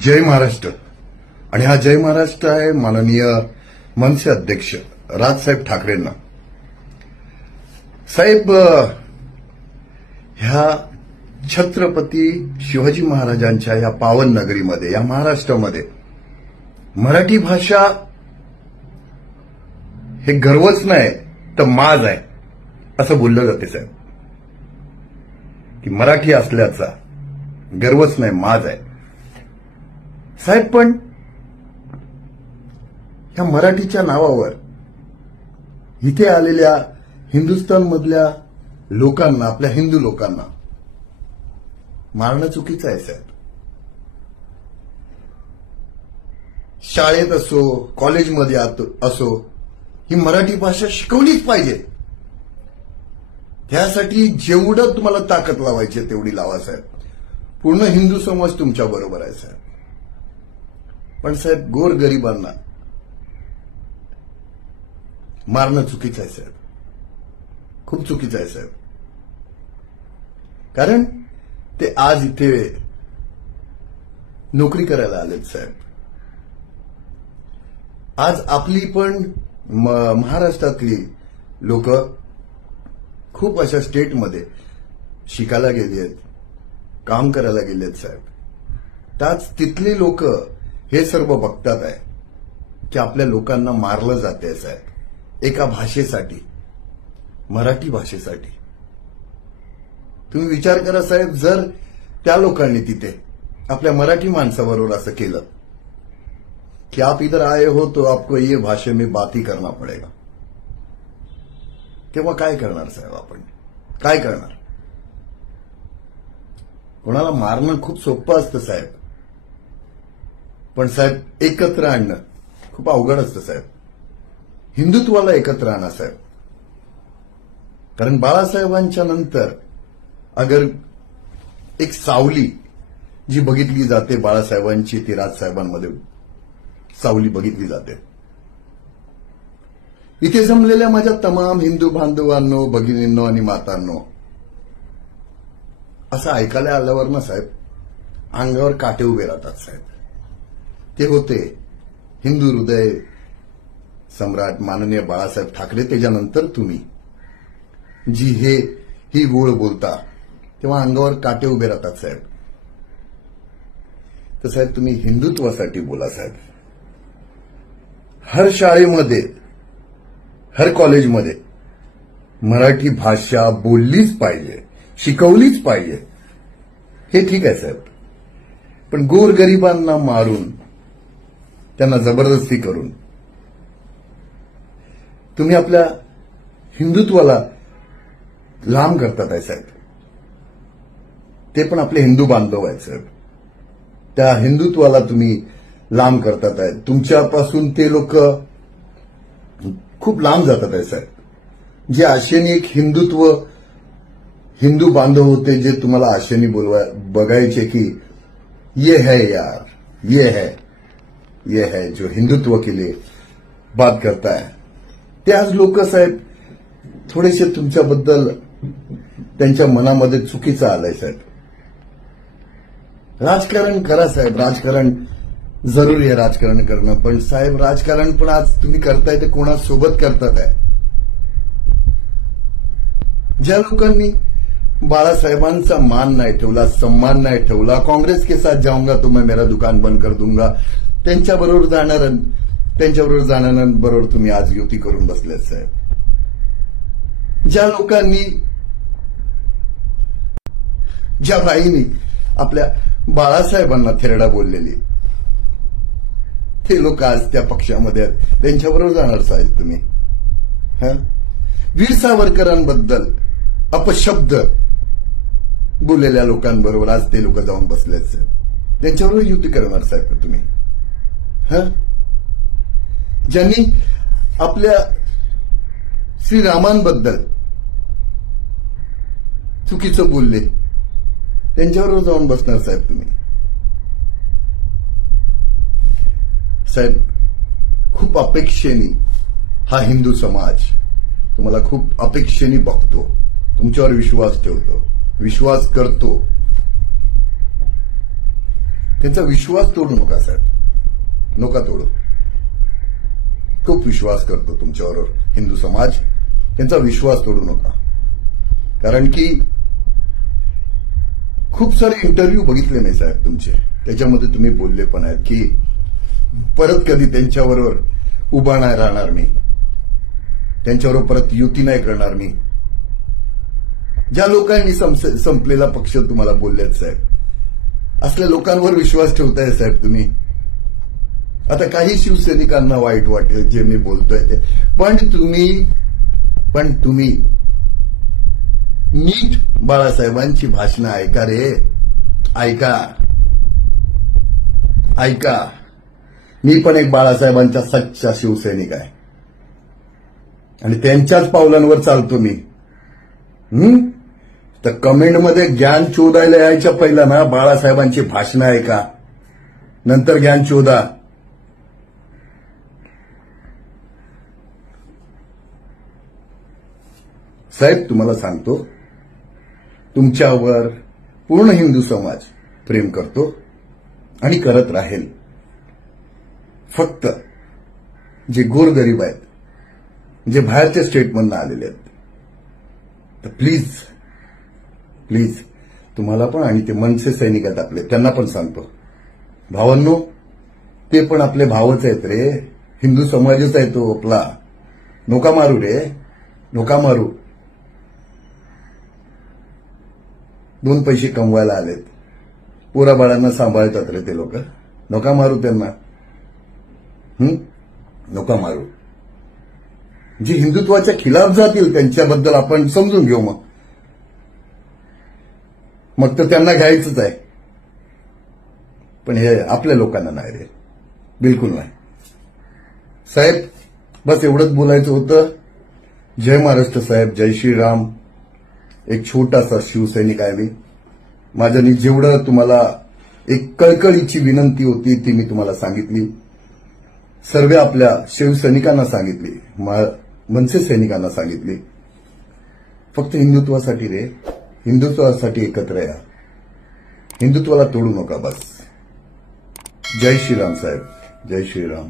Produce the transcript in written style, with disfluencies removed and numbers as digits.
जय महाराष्ट्र. आणि हा जय महाराष्ट्र आहे माननीय मनसे अध्यक्ष राजसाहेब ठाकरेंना. साहेब, ह्या छत्रपती शिवाजी महाराजांच्या या पावन नगरीमध्ये, या महाराष्ट्रामध्ये मराठी भाषा हे गर्वच नाही तर माज आहे असं बोललं जाते साहेब. की मराठी असल्याचा गर्वच नाही, माज आहे साहेब. पण ह्या मराठीच्या नावावर इथे आलेल्या हिंदुस्थानमधल्या लोकांना, आपल्या हिंदू लोकांना मारणं चुकीचं आहे साहेब. शाळेत असो, कॉलेजमध्ये असो, ही मराठी भाषा शिकवलीच पाहिजे. त्यासाठी जेवढं तुम्हाला ताकद लावायची तेवढी लावा साहेब. पूर्ण हिंदू समाज तुमच्या बरोबर आहे साहेब. पण साहेब, गोरगरिबांना मारणं चुकीचं आहे साहेब, खूप चुकीचं आहे साहेब. कारण ते आज इथे नोकरी करायला आलेत साहेब. आज आपली पण महाराष्ट्रातली लोक खूप अशा स्टेटमध्ये शिकायला गेली आहेत, काम करायला गेले आहेत साहेब. त्याच तिथली लोक हे सर्व बघतात आहे की आपल्या लोकांना मारलं जाते साहेब एका भाषेसाठी, मराठी भाषेसाठी. तुम्ही विचार करा साहेब, जर त्या लोकांनी तिथे आपल्या मराठी माणसाबरोबर असं केलं कि आप इधर आए हो तो आपको ये भाषा में बात ही करना पड़ेगा, तेव्हा काय करणार साहेब? आपण काय करणार? कोणाला मारणं खूप सोपं असतं साहेब, पण साहेब एकत्र आणणं खूप अवघड असतं साहेब. हिंदुत्वाला एकत्र आणा साहेब. कारण बाळासाहेबांच्या नंतर अगर एक सावली जी बघितली जाते बाळासाहेबांची, ती राजसाहेबांमध्ये सावली बघितली जाते. इथे जमलेल्या माझ्या तमाम हिंदू बांधवांनो, भगिनींनो आणि मातांनो, असं ऐकायला आल्यावर ना साहेब अंगावर काटे उभे राहतात साहेब. ते होते हिंदू हृदय सम्राट माननीय बाळासाहेब ठाकरे. त्याच्यानंतर तुम्ही जी ही गोळ बोलता तेव्हा अंगावर काटे उभे राहतात साहेब. तर साहेब, तुम्ही हिंदुत्वासाठी बोला साहेब. हर शाळेमध्ये, हर कॉलेजमध्ये मराठी भाषा बोललीच पाहिजे, शिकवलीच पाहिजे. हे ठीक आहे साहेब. पण गोरगरिबांना मारून, त्यांना जबरदस्ती करून तुम्ही आपल्या हिंदुत्वाला लांब करतात आहे साहेब. ते पण आपले हिंदू बांधव आहेत साहेब. त्या हिंदुत्वाला तुम्ही लांब करतात आहे. तुमच्यापासून ते लोक खूप लांब जातात आहे साहेब. जे आशेने एक हिंदू बांधव होते, जे तुम्हाला आशेने बघायचे की ये है यार, ये है जो हिंदुत्व के लिए बात करता है, ते आज लोक साहेब थोडेसे तुमच्याबद्दल त्यांच्या मनामध्ये चुकीचं आलंय साहेब. राजकारण करा साहेब, राजकारण जरुरी आहे राजकारण करणं. पण साहेब, राजकारण पण आज तुम्ही करताय ते कोणासोबत करतात आहे? ज्या लोकांनी बाळासाहेबांचा मान नाही ठेवला, सम्मान नाही ठेवला, काँग्रेस के साथ जाऊंगा तो मैं मेरा दुकान बंद कर दूंगा, त्यांच्याबरोबर जाणाऱ्यांबरोबर तुम्ही आज युती करून बसलेत साहेब. ज्या लोकांनी, ज्या बाईंनी आपल्या बाळासाहेबांना थेरडा बोललेली, ते लोक आज त्या पक्षामध्ये आहेत, त्यांच्याबरोबर जाणार साहेब तुम्ही. वीर सावरकरांबद्दल अपशब्द बोललेल्या लोकांबरोबर आज ते लोक जाऊन बसलेत साहेब. त्यांच्याबरोबर युती करणार साहेब तुम्ही. ज्यांनी आपल्या श्रीरामांबद्दल चुकीचं बोलले, त्यांच्याबरोबर जाऊन बसणार साहेब तुम्ही. साहेब, खूप अपेक्षेने हा हिंदू समाज तुम्हाला खूप अपेक्षेने बघतो, तुमच्यावर विश्वास ठेवतो, विश्वास करतो. त्यांचा विश्वास तोडू नका साहेब, नका तोडू. खूप विश्वास करतो तुमच्यावर हिंदू समाज, त्यांचा विश्वास तोडू नका. कारण की खूप सारे इंटरव्ह्यू बघितले मी साहेब तुमचे, त्याच्यामध्ये तुम्ही बोलले पण आहेत की परत कधी त्यांच्याबरोबर उभा नाही राहणार मी, त्यांच्याबरोबर परत युती नाही करणार मी. ज्या लोकांनी संपलेला पक्ष तुम्हाला बोललेत साहेब, असल्या लोकांवर विश्वास ठेवताय साहेब तुम्ही. आता काही शिवसैनिकांना वाईट वाटेल जे मी बोलतोय ते, पण तुम्ही नीट बाळासाहेबांची भाषणं ऐका रे, ऐका. मी पण एक बाळासाहेबांचा सच्चा शिवसैनिक आहे आणि त्यांच्याच पावलांवर चालतो मी. तर कमेंटमध्ये ज्ञान शोधायला यायच्या पहिला ना बाळासाहेबांची भाषणं ऐका, नंतर ज्ञान शोधा. साहेब तुम्हाला सांगतो, तुमच्यावर पूर्ण हिंदू समाज प्रेम करतो आणि करत राहील. फक्त जे गोरगरीब आहेत, जे बाहेरच्या स्टेटमधून आलेले आहेत, तर प्लीज तुम्हाला पण, आणि ते मनसे सैनिक आहेत आपले, त्यांना पण सांगतो, भावांनो, ते पण आपले भावच आहेत रे, हिंदू समाजच आहे तो आपला. नोका मारू रे, नोका मारू. 2 पैसे कमवायला आलेत, पोराबाळांना सांभाळतात रे ते लोक. नोका मारू त्यांना, नोका मारू. जे हिंदुत्वाच्या खिलाफ जातील त्यांच्याबद्दल आपण समजून घेऊ, मग तर त्यांना घ्यायचंच आहे. पण हे आपल्या लोकांना नाही रे, बिलकुल नाही. साहेब बस एवढंच बोलायचं होतं. जय महाराष्ट्र साहेब, जय श्रीराम. एक छोटासा शिवसैनिक आहे मी. माझ्यानी जेवढं तुम्हाला एक कळकळीची विनंती होती ती मी तुम्हाला सांगितली. सर्व आपल्या शिवसैनिकांना सांगितली, मनसे सैनिकांना सांगितली. फक्त हिंदुत्वासाठी रे, हिंदुत्वासाठी एकत्र या, हिंदुत्वाला तोडू नका बस. जय श्रीराम साहेब, जय श्रीराम.